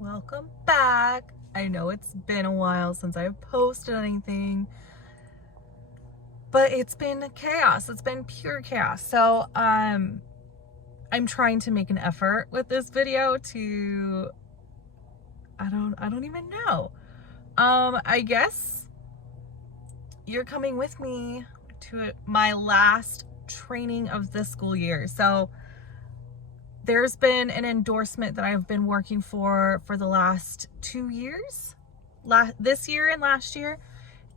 Welcome back. I know it's been a while since I've posted anything, but it's been chaos. It's been pure chaos. So, I'm trying to make an effort with this video to, I don't even know. I guess you're coming with me to my last training of this school year. So, there's been an endorsement that I've been working for the last 2 years, this year and last year,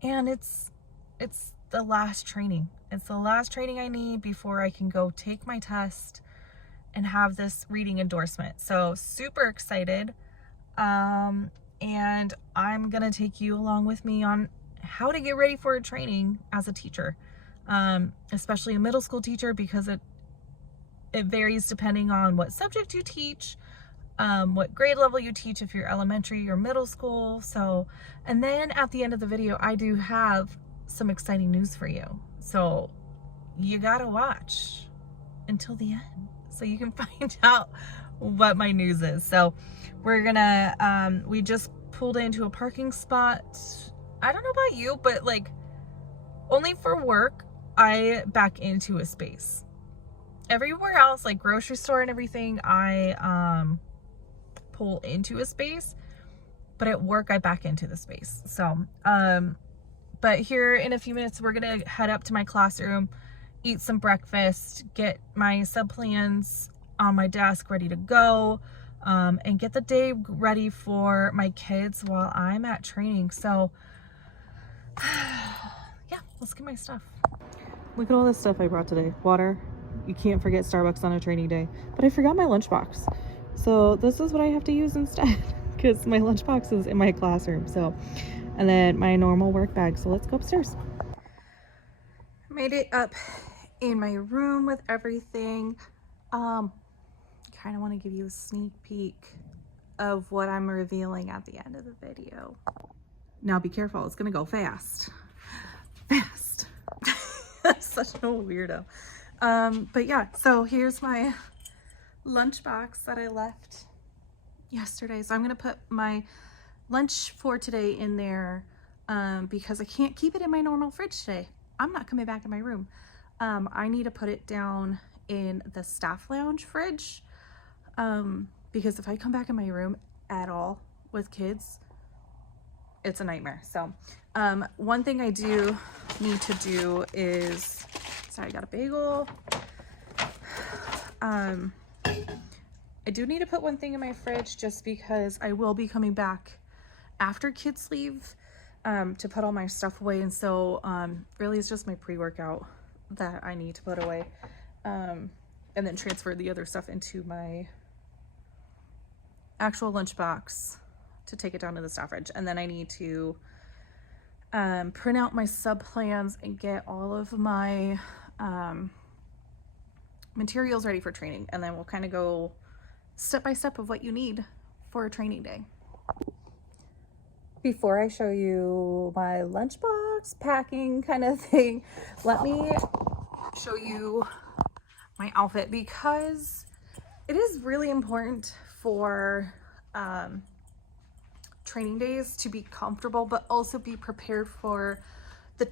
and it's the last training. It's the last training I need before I can go take my test and have this reading endorsement. So super excited. And I'm gonna take you along with me on how to get ready for a training as a teacher, especially a middle school teacher, because it varies depending on what subject you teach, what grade level you teach, if you're elementary or middle school. So, and then at the end of the video, I do have some exciting news for you. So you gotta watch until the end so you can find out what my news is. So we're gonna, we just pulled into a parking spot. I don't know about you, but like only for work, I back into a space. Everywhere else, like grocery store and everything, I pull into a space, but at work I back into the space. So but here in a few minutes we're gonna head up to my classroom, eat some breakfast, get my sub plans on my desk ready to go, and get the day ready for my kids while I'm at training. So yeah, let's get my stuff. Look at all this stuff I brought today. Water. You can't forget Starbucks on a training day. But I forgot my lunchbox. So this is what I have to use instead because my lunchbox is in my classroom. So, and then my normal work bag. So let's go upstairs. Made it up in my room with everything. Kind of want to give you a sneak peek of what I'm revealing at the end of the video. Now be careful. It's going to go fast. Fast. Such a weirdo. But yeah, so here's my lunchbox that I left yesterday. So I'm gonna put my lunch for today in there, because I can't keep it in my normal fridge today. I'm not coming back in my room. I need to put it down in the staff lounge fridge, because if I come back in my room at all with kids, it's a nightmare. So one thing I do need to do is, sorry, I got a bagel. I do need to put one thing in my fridge just because I will be coming back after kids leave, to put all my stuff away. And so really it's just my pre-workout that I need to put away, and then transfer the other stuff into my actual lunchbox to take it down to the staff fridge. And then I need to print out my sub plans and get all of my materials ready for training, and then we'll kind of go step by step of what you need for a training day. Before I show you my lunchbox packing kind of thing, let me show you my outfit, because it is really important for training days to be comfortable, but also be prepared for the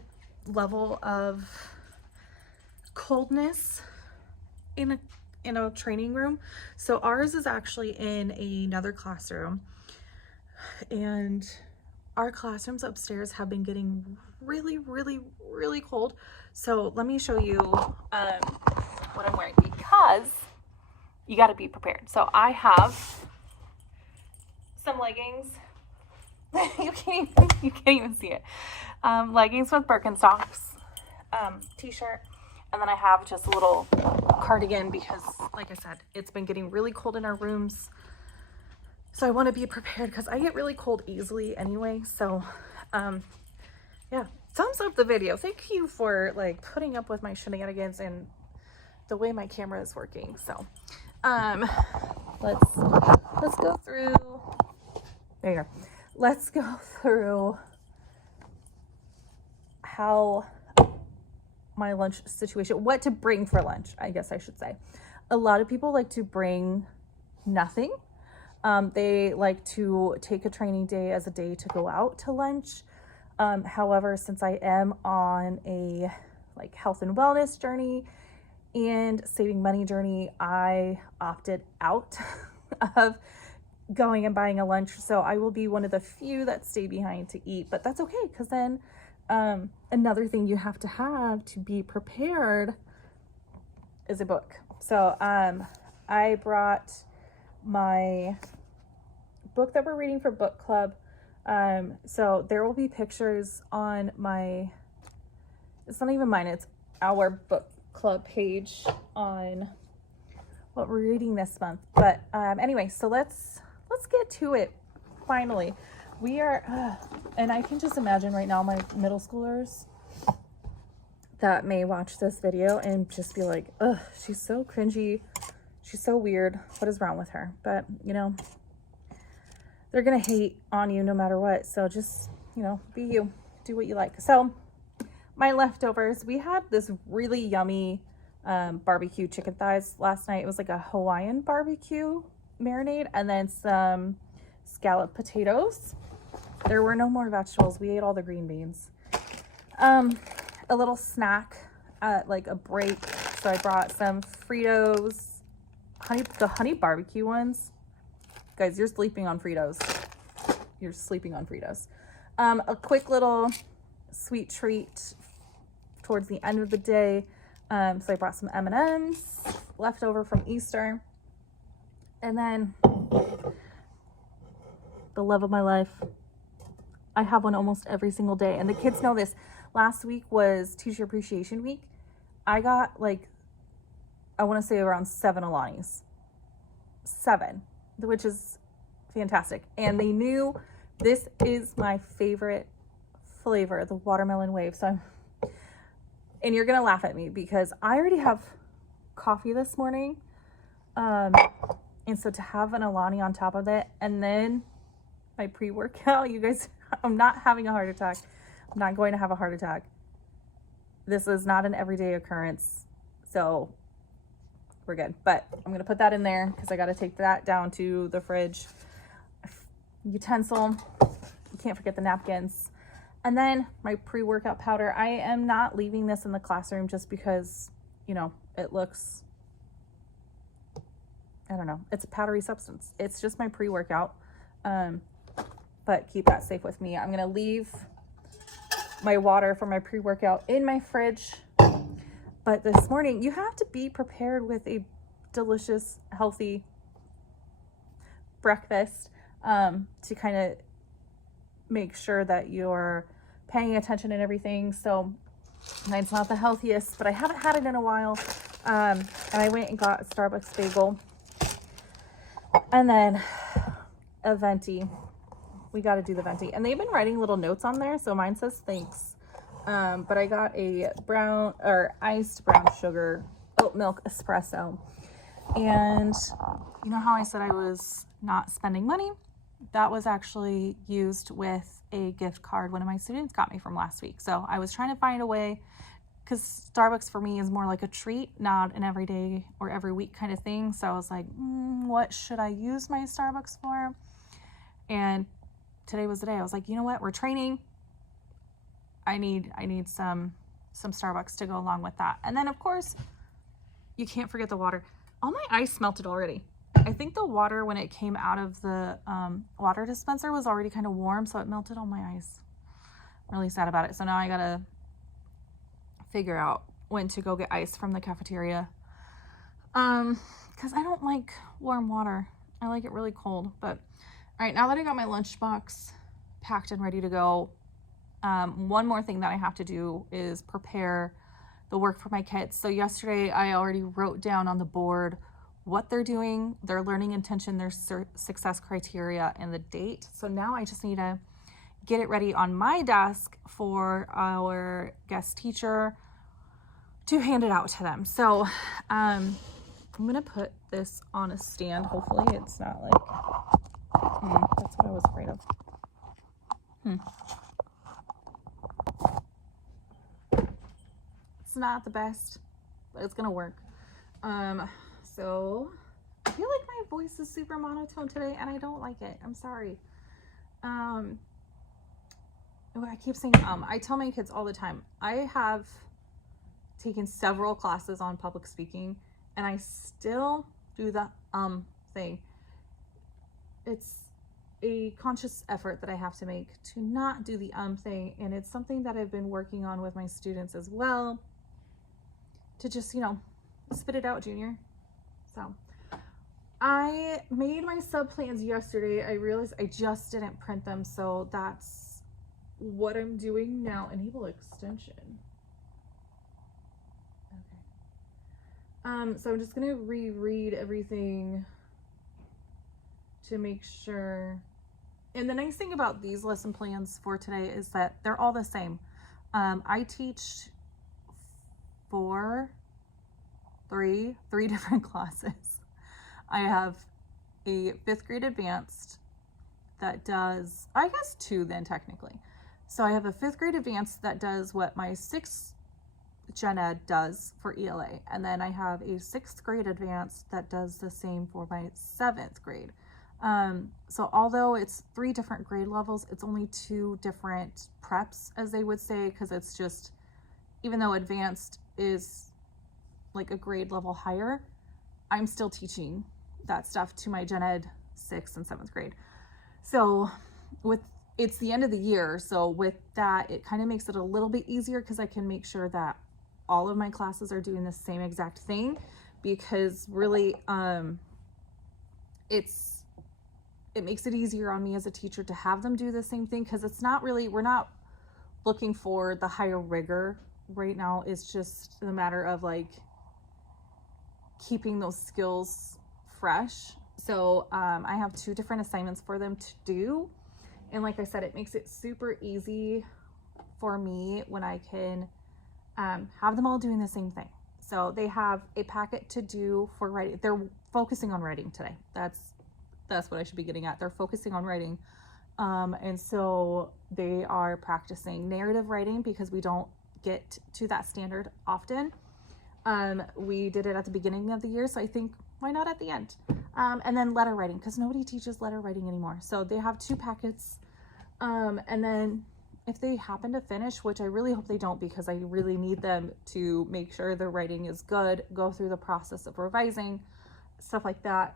level of coldness in a training room. So ours is actually in another classroom, and our classrooms upstairs have been getting really cold. So let me show you what I'm wearing, because you got to be prepared. So I have some leggings. you can't even see it. Leggings with Birkenstocks, t-shirt, and then I have just a little cardigan because, like I said, it's been getting really cold in our rooms. So I want to be prepared because I get really cold easily anyway. So, yeah, thumbs up the video. Thank you for like putting up with my shenanigans and the way my camera is working. So, let's go through. There you go. Let's go through how my lunch situation, what to bring for lunch, I guess I should say. A lot of people like to bring nothing. They like to take a training day as a day to go out to lunch. However, since I am on a like health and wellness journey and saving money journey, I opted out of going and buying a lunch. So I will be one of the few that stay behind to eat, but that's okay. Cause then, another thing you have to be prepared is a book. So, I brought my book that we're reading for book club. So there will be pictures on my, it's not even mine, it's our book club page on what we're reading this month. But anyway, so let's get to it. Finally, we are, and I can just imagine right now my middle schoolers that may watch this video and just be like, ugh, she's so cringy, she's so weird, what is wrong with her? But you know, they're gonna hate on you no matter what, so just, you know, be you, do what you like. So my leftovers, we had this really yummy barbecue chicken thighs last night. It was like a Hawaiian barbecue marinade, and then some scalloped potatoes. There were no more vegetables. We ate all the green beans. A little snack, like a break. So I brought some Fritos, the honey barbecue ones. Guys, you're sleeping on Fritos. You're sleeping on Fritos. A quick little sweet treat towards the end of the day. So I brought some M&Ms left over from Easter. And then the love of my life. I have one almost every single day. And the kids know this. Last week was Teacher Appreciation Week. I got like, I want to say around 7 Alanis. 7. Which is fantastic. And they knew this is my favorite flavor, the watermelon wave. So and you're gonna laugh at me because I already have coffee this morning, and so to have an Alani on top of it, and then my pre-workout, you guys, I'm not having a heart attack. I'm not going to have a heart attack. This is not an everyday occurrence, so we're good. But I'm gonna put that in there because I got to take that down to the fridge. Utensil, you can't forget the napkins. And then my pre-workout powder. I am not leaving this in the classroom just because, you know, it looks, I don't know, it's a powdery substance. It's just my pre-workout, but keep that safe with me. I'm gonna leave my water for my pre-workout in my fridge. But this morning, you have to be prepared with a delicious, healthy breakfast to kind of make sure that you're paying attention and everything. So mine's not the healthiest, but I haven't had it in a while. And I went and got a Starbucks bagel. And then a venti. We got to do the venti. And they've been writing little notes on there. So mine says thanks. But I got a iced brown sugar oat milk espresso. And you know how I said I was not spending money? That was actually used with a gift card one of my students got me from last week. So I was trying to find a way, because Starbucks for me is more like a treat, not an everyday or every week kind of thing. So I was like, what should I use my Starbucks for? And today was the day. I was like, you know what? We're training. I need some Starbucks to go along with that. And then of course, you can't forget the water. All my ice melted already. I think the water, when it came out of the water dispenser, was already kind of warm, so it melted all my ice. I'm really sad about it. So now I gotta figure out when to go get ice from the cafeteria. Because I don't like warm water. I like it really cold. But all right, now that I got my lunchbox packed and ready to go, one more thing that I have to do is prepare the work for my kids. So yesterday I already wrote down on the board what they're doing, their learning intention, their success criteria, and the date. So now I just need to get it ready on my desk for our guest teacher to hand it out to them. So I'm gonna put this on a stand. Hopefully it's not like, that's what I was afraid of. It's not the best, but it's gonna work. So I feel like my voice is super monotone today and I don't like it. I'm sorry. I keep saying I tell my kids all the time, I have taken several classes on public speaking and I still do the thing. It's a conscious effort that I have to make to not do the thing, and it's something that I've been working on with my students as well, to just, you know, spit it out, Junior. So I made my sub plans yesterday. I realized I just didn't print them, so that's what I'm doing now. Enable extension. Okay. So I'm just gonna reread everything to make sure. And the nice thing about these lesson plans for today is that they're all the same. I teach three different classes. I have a 5th grade advanced that does, I guess 2 then technically. So I have a 5th grade advanced that does what my 6th gen ed does for ELA. And then I have a 6th grade advanced that does the same for my 7th grade. So although it's 3 different grade levels, it's only 2 different preps, as they would say, because it's just, even though advanced is like a grade level higher, I'm still teaching that stuff to my gen ed 6th and 7th grade. So it's the end of the year, so with that, it kind of makes it a little bit easier because I can make sure that all of my classes are doing the same exact thing, because really it makes it easier on me as a teacher to have them do the same thing, because it's not really, we're not looking for the higher rigor right now. It's just a matter of like keeping those skills fresh. So I have 2 different assignments for them to do, and like I said, it makes it super easy for me when I can have them all doing the same thing. So they have a packet to do for writing. They're focusing on writing today. That's what I should be getting at. They're focusing on writing. And so they are practicing narrative writing because we don't get to that standard often. We did it at the beginning of the year, so I think why not at the end? And then letter writing, because nobody teaches letter writing anymore. So they have 2 packets. And then if they happen to finish, which I really hope they don't, because I really need them to make sure their writing is good, go through the process of revising, stuff like that.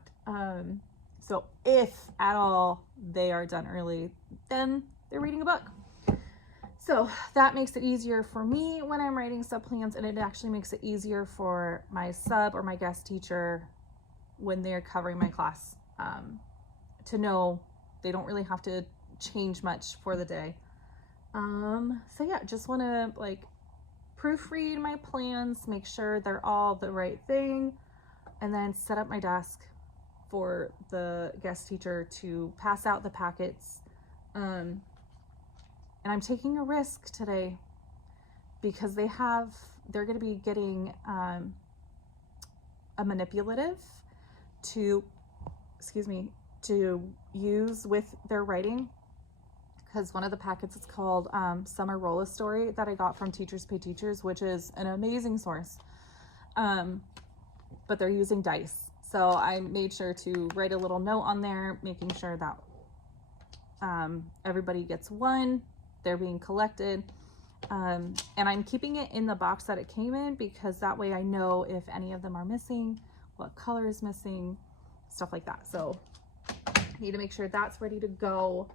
So if at all they are done early, then they're reading a book. So that makes it easier for me when I'm writing sub plans, and it actually makes it easier for my sub or my guest teacher when they're covering my class, to know they don't really have to change much for the day. So yeah, just want to like proofread my plans, make sure they're all the right thing, and then set up my desk for the guest teacher to pass out the packets. And I'm taking a risk today because they're going to be getting a manipulative to use with their writing, because one of the packets is called Summer Rolla Story that I got from Teachers Pay Teachers, which is an amazing source. But they're using dice. So I made sure to write a little note on there, making sure that everybody gets one, they're being collected. And I'm keeping it in the box that it came in, because that way I know if any of them are missing, what color is missing, stuff like that. So I need to make sure that's ready to go.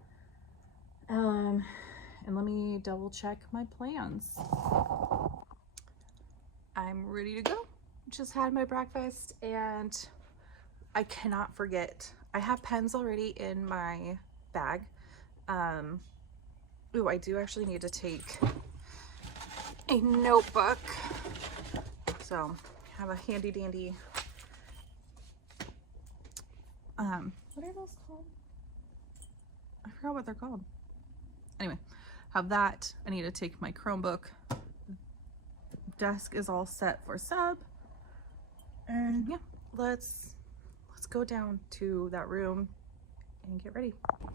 And let me double check my plans. I'm ready to go. Just had my breakfast, and I cannot forget, I have pens already in my bag. Ooh, I do actually need to take a notebook. So I have a handy dandy, what are those called? I forgot what they're called. Anyway, have that. I need to take my Chromebook. Desk is all set for sub. And yeah, let's go down to that room and get ready. All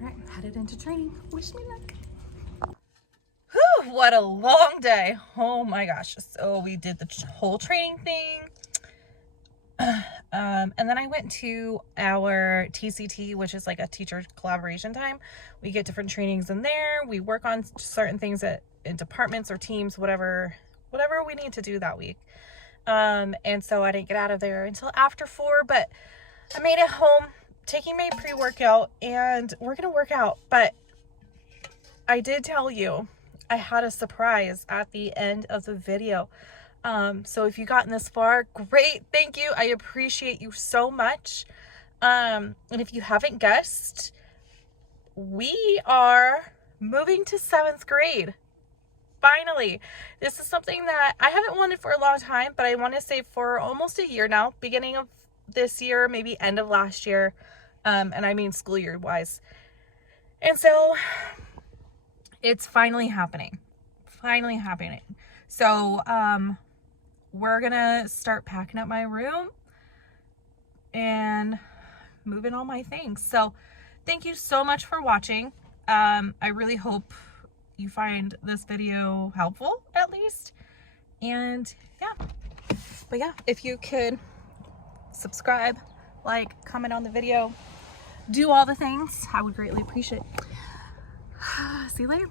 right, I'm headed into training. Wish me luck. Whew, what a long day. Oh my gosh. So we did the whole training thing. And then I went to our TCT, which is like a teacher collaboration time. We get different trainings in there. We work on certain things in departments or teams, whatever we need to do that week. And so I didn't get out of there until after 4, but I made it home, taking my pre-workout, and we're gonna work out. But I did tell you I had a surprise at the end of the video. So if you've gotten this far, great, thank you. I appreciate you so much. And if you haven't guessed, we are moving to 7th grade. Finally. This is something that I haven't wanted for a long time, but I want to say for almost a year now, beginning of this year, maybe end of last year. And I mean school year wise. And so it's finally happening. Finally happening. So, we're gonna start packing up my room and moving all my things. So thank you so much for watching. I really hope you find this video helpful at least. And yeah, but yeah, if you could subscribe, like, comment on the video, do all the things, I would greatly appreciate it. See you later.